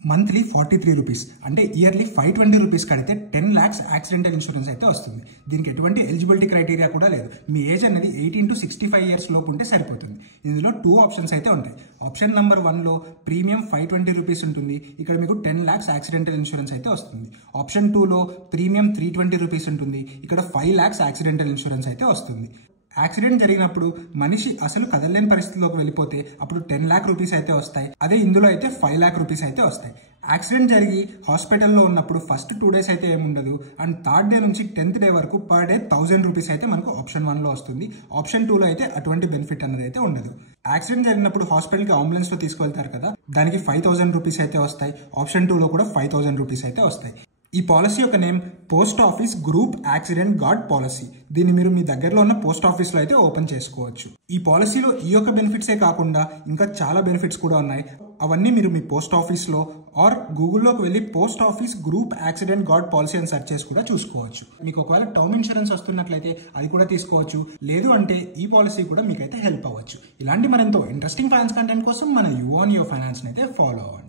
Monthly 43 rupees అంటే yearly 520 rupees కడితే 10 lakhs accidental insurance అయితే వస్తుంది. దీనికి ఎటువంటి ఎలిజిబిలిటీ క్రైటీరియా కూడా లేదు. మీ ఏజ్ అనేది 18 to 65 years లోపు ఉంటే సరిపోతుంది. ఇందులో 2 ఆప్షన్స్ అయితే ఉంటాయి. ఆప్షన్ నెంబర్ 1లో ప్రీమియం 520 రూపీస్ ఉంటుంది. ఇక్కడ మీకు 10 lakhs యాక్సిడెంటల్ ఇన్సూరెన్స్ అయితే వస్తుంది. ఆప్షన్ 2లో ప్రీమియం 320 రూపీస్ ఉంటుంది. ఇక్కడ 5 lakhs యాక్సిడెంటల్ ఇన్సూరెన్స్ అయితే వస్తుంది. యాక్సిడెంట్ జరిగినప్పుడు మనిషి అసలు కదలలేని పరిస్థితిలోకి వెళ్ళిపోతే అప్పుడు 10 lakh రూపీస్ అయితే వస్తాయి. అదే ఇందులో అయితే 5 lakh రూపీస్ అయితే వస్తాయి. యాక్సిడెంట్ జరిగి హాస్పిటల్లో ఉన్నప్పుడు ఫస్ట్ 2 days అయితే ఏముండదు. అండ్ 3rd day నుంచి 10th day వరకు పర్ డే 1000 రూపీస్ అయితే మనకు ఆప్షన్ 1లో వస్తుంది. ఆప్షన్ 2లో అయితే అటువంటి బెనిఫిట్ అనేది అయితే ఉండదు. యాక్సిడెంట్ జరిగినప్పుడు హాస్పిటల్కి అంబులెన్స్ లో తీసుకువెళ్తారు కదా, దానికి 5000 రూపీస్ అయితే వస్తాయి. ఆప్షన్ 2లో కూడా 5000 రూపీస్ అయితే వస్తాయి. ఈ పాలసీ యొక్క name post office group accident guard policy. దీన్ని మీరు మీ దగ్గరలో ఉన్న పోస్ట్ ఆఫీస్ లో అయితే ఓపెన్ చేసుకోవచ్చు. ఈ పాలసీలో ఈ యొక్క బెనిఫిట్సే కాకుండా ఇంకా చాలా బెనిఫిట్స్ కూడా ఉన్నాయి. అవన్నీ మీరు మీ పోస్ట్ ఆఫీస్ లో ఆర్ గూగుల్లోకి వెళ్ళి post office group accident guard policy అని సెర్చ్ చేసి కూడా చూసుకోవచ్చు. మీకు ఒకవేళ టర్మ్ ఇన్సూరెన్స్ వస్తున్నట్లయితే అది కూడా తీసుకోవచ్చు. లేదు అంటే ఈ పాలసీ కూడా మీకైతే హెల్ప్ అవ్వచ్చు. ఇలాంటి మరెంతో ఇంట్రెస్టింగ్ ఫైనాన్స్ కంటెంట్ కోసం మన యు ఆన్ యువర్ ఫైనాన్స్ అయితే ఫాలో అవ్వండి.